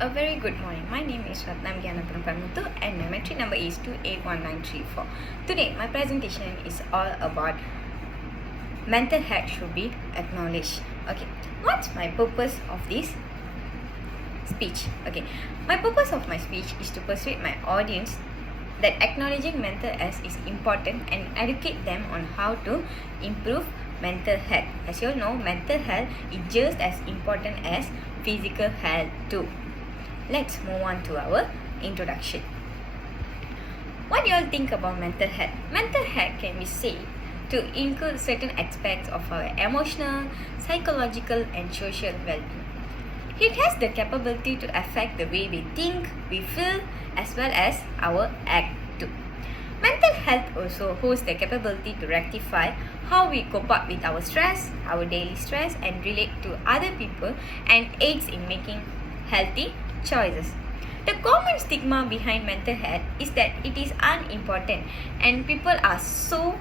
A very good morning. My name is Ratnam Gyanapuramuthu and my metric number is 281934. Today, my presentation is all about mental health should be acknowledged. Okay, what's my purpose of this speech? Okay, my purpose of my speech is to persuade my audience that acknowledging mental health is important and educate them on how to improve mental health. As you all know, mental health is just as important as physical health too. Let's move on to our introduction. What do you all think about mental health? Mental health can be said to include certain aspects of our emotional, psychological, and social well-being. It has the capability to affect the way we think, we feel, as well as our act too. Mental health also holds the capability to rectify how we cope up with our stress, our daily stress, and relate to other people, and aids in making healthy choices. The common stigma behind mental health is that it is unimportant, and people are so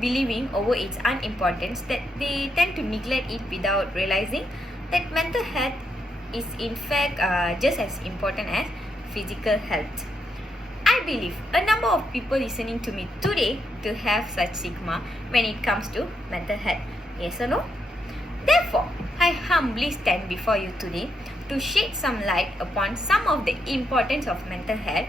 believing over its unimportance that they tend to neglect it without realizing that mental health is in fact just as important as physical health. I believe a number of people listening to me today to have such stigma when it comes to mental health. Yes or no? Therefore, I humbly stand before you today to shed some light upon some of the importance of mental health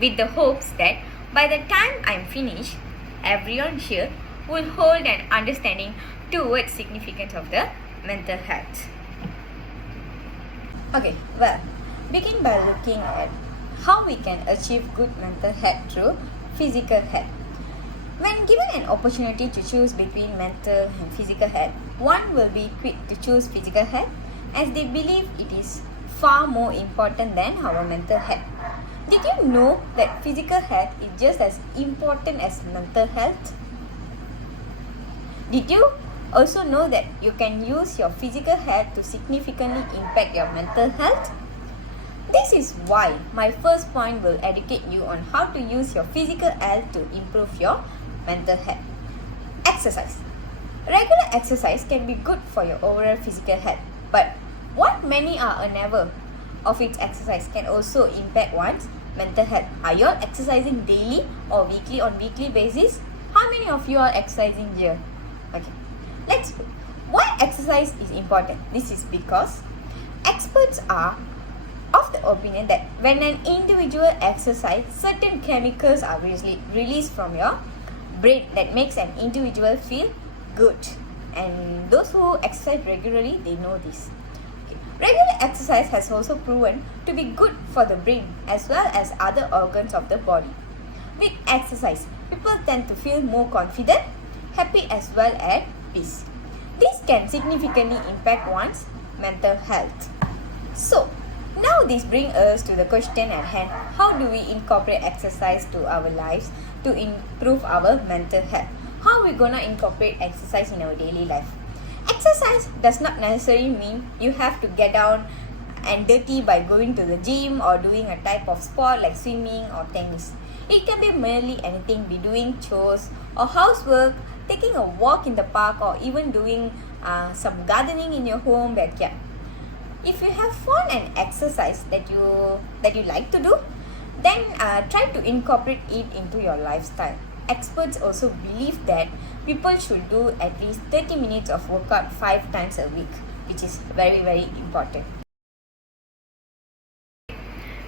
with the hopes that by the time I'm finished, everyone here will hold an understanding towards significance of the mental health. Okay, well, begin by looking at how we can achieve good mental health through physical health. When given an opportunity to choose between mental and physical health, one will be quick to choose physical health as they believe it is far more important than our mental health. Did you know that physical health is just as important as mental health? Did you also know that you can use your physical health to significantly impact your mental health? This is why my first point will educate you on how to use your physical health to improve your mental health. Exercise. Regular exercise can be good for your overall physical health, but what many are unaware of its exercise can also impact one's mental health. Are you all exercising daily or weekly basis? How many of you are exercising here? Okay, let's go. Why exercise is important? This is because experts are of the opinion that when an individual exercises, certain chemicals are released from your brain that makes an individual feel good. And those who exercise regularly, they know this. Okay. Regular exercise has also proven to be good for the brain as well as other organs of the body. With exercise, people tend to feel more confident, happy as well as peace. This can significantly impact one's mental health. So, now this brings us to the question at hand: how do we incorporate exercise to our lives to improve our mental health? How are we gonna incorporate exercise in our daily life? Exercise does not necessarily mean you have to get down and dirty by going to the gym or doing a type of sport like swimming or tennis. It can be merely anything, be doing chores or housework, taking a walk in the park, or even doing some gardening in your home backyard. If you have fun and exercise that you like to do, then try to incorporate it into your lifestyle. Experts also believe that people should do at least 30 minutes of workout 5 times a week, which is very important.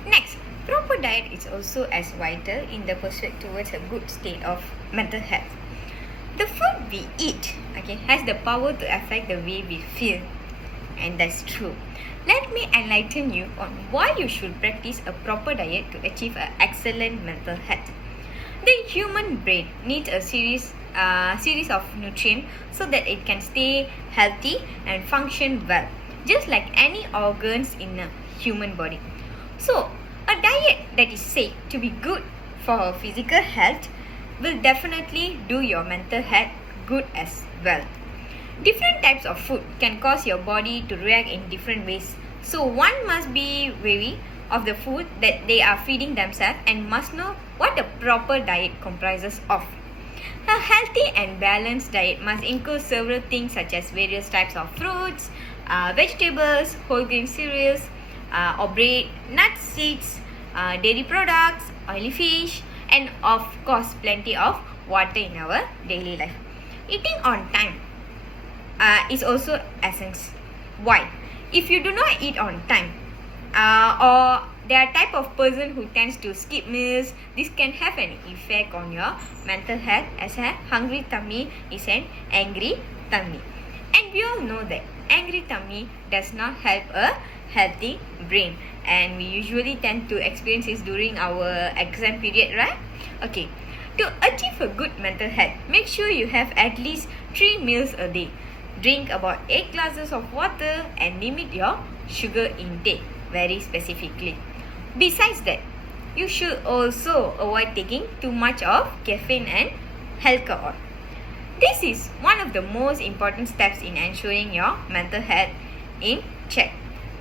Next, proper diet is also as vital in the pursuit towards a good state of mental health. The food we eat, has the power to affect the way we feel, and that's true. Let me enlighten you on why you should practice a proper diet to achieve an excellent mental health. The human brain needs a series of nutrients so that it can stay healthy and function well, just like any organs in a human body. So, a diet that is said to be good for physical health will definitely do your mental health good as well. Different types of food can cause your body to react in different ways. So one must be wary of the food that they are feeding themselves and must know what a proper diet comprises of. A healthy and balanced diet must include several things such as various types of fruits, vegetables, whole grain cereals, or bread, nuts, seeds, dairy products, oily fish, and of course plenty of water in our daily life. Eating on time is also essence. Why? If you do not eat on time, or they are type of person who tends to skip meals, this can have an effect on your mental health, as a hungry tummy is an angry tummy. And we all know that angry tummy does not help a healthy brain, and we usually tend to experience this during our exam period, right? Okay, to achieve a good mental health, make sure you have at least 3 meals a day. Drink about 8 glasses of water and limit your sugar intake very specifically. Besides that, you should also avoid taking too much of caffeine and alcohol. This is one of the most important steps in ensuring your mental health in check.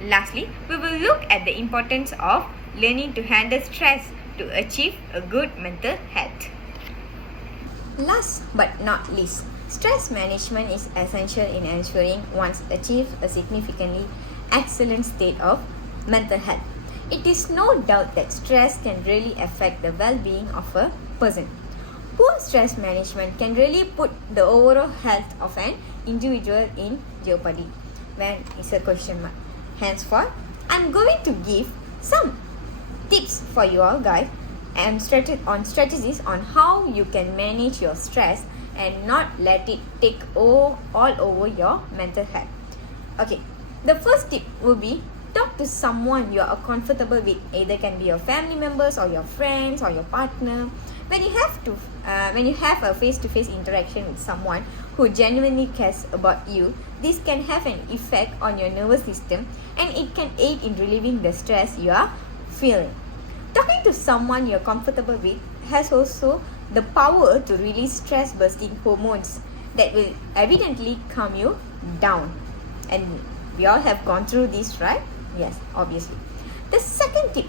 Lastly, we will look at the importance of learning to handle stress to achieve a good mental health. Last but not least, stress management is essential in ensuring one achieves a significantly excellent state of mental health. It is no doubt that stress can really affect the well-being of a person. Poor stress management can really put the overall health of an individual in jeopardy. When it's a question mark. Henceforth, I'm going to give some tips for you all guys and strategies on how you can manage your stress and not let it take all over your mental health. Okay, the first tip will be talk to someone you are comfortable with. Either can be your family members or your friends or your partner. When you have a face-to-face interaction with someone who genuinely cares about you, this can have an effect on your nervous system and it can aid in relieving the stress you are feeling. Talking to someone you're comfortable with has also the power to release stress-busting hormones that will evidently calm you down. And we all have gone through this, right? Yes, obviously. The second tip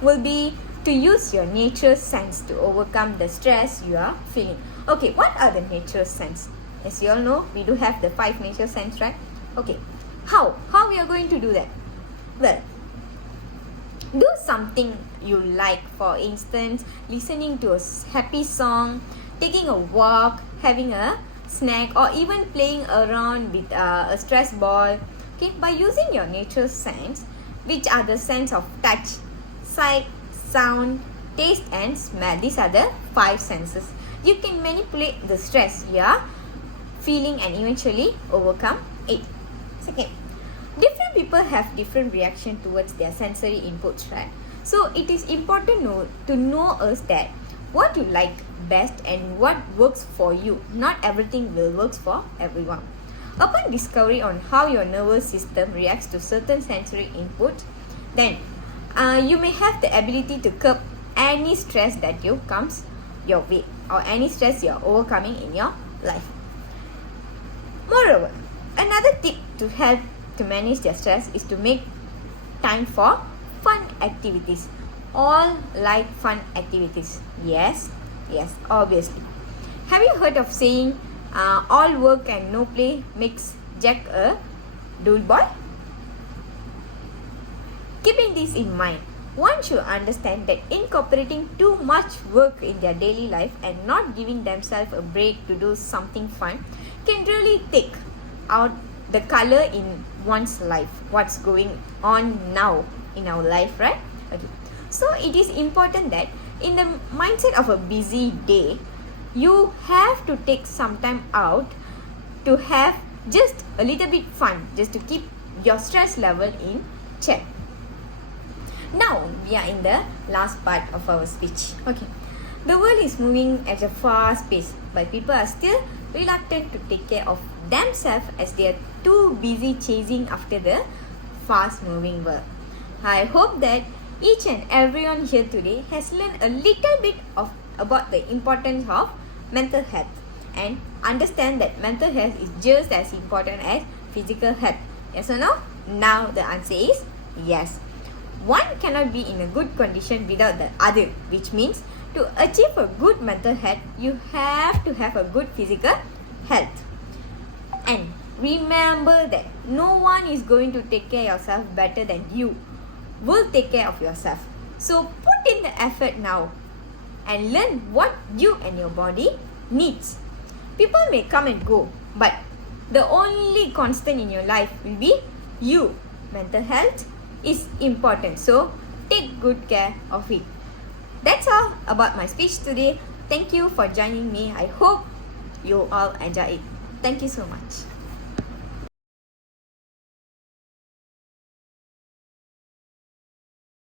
will be to use your nature sense to overcome the stress you are feeling. Okay, what are the nature sense? As you all know, we do have the 5 nature sense, right? Okay, how we are going to do that? Well, do something you like. For instance, listening to a happy song, taking a walk, having a snack, or even playing around with a stress ball. Okay, by using your nature sense, which are the sense of touch, sight, sound, taste and smell. These are the 5 senses. You can manipulate the stress you are feeling and eventually overcome it. Second, different people have different reaction towards their sensory inputs, right? So it is important to know us that what you like best and what works for you. Not everything will work for everyone. Upon discovery on how your nervous system reacts to certain sensory input, then you may have the ability to curb any stress that comes your way or any stress you're overcoming in your life. Moreover, another tip to help to manage their stress is to make time for fun activities. All like fun activities. Yes, obviously. Have you heard of saying all work and no play makes Jack a dull boy? Keeping this in mind, one should understand that incorporating too much work in their daily life and not giving themselves a break to do something fun can really take out the color in one's life, what's going on now in our life, right? Okay. So it is important that in the mindset of a busy day, you have to take some time out to have just a little bit fun, just to keep your stress level in check. Now we are in the last part of our speech. Okay, the world is moving at a fast pace, but people are still reluctant to take care of themselves as they are too busy chasing after the fast moving world. I hope that each and everyone here today has learned a little bit about the importance of mental health and understand that mental health is just as important as physical health. Yes or no? Now the answer is yes. One cannot be in a good condition without the other, which means to achieve a good mental health, you have to have a good physical health. And remember that no one is going to take care of yourself better than you. will take care of yourself. So put in the effort now and learn what you and your body needs. People may come and go, but the only constant in your life will be you. Mental health is important, so take good care of it. That's all about my speech today. Thank you for joining me. I hope you all enjoy it. Thank you so much.